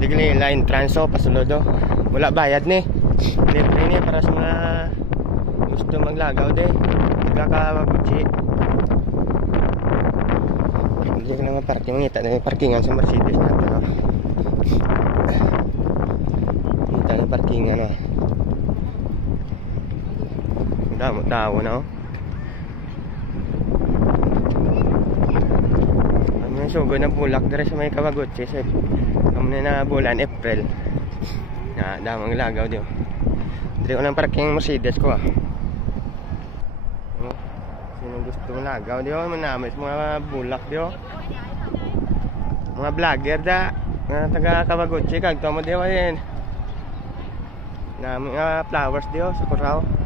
digli line transo pasulod do. Wala bayad ni. Libre ni para sa mga gusto maglagaw de. Nagkakabutsi. Hindi ko naman parking ngita na parkingan sa Mercedes natin no. Ngita na parkingan no. Damo tao no. Sugod na bulak dire sa may Kawagutsi sa kamo na bulan April na damang lagaw dio. Dire ko nang parking Mercedes ko sino gusto ng lagaw dio manamis mga bulak dio mga vlogger da nga taga Kawagutsi kag tumo dio ayen na mga flowers dio sa Curaçao.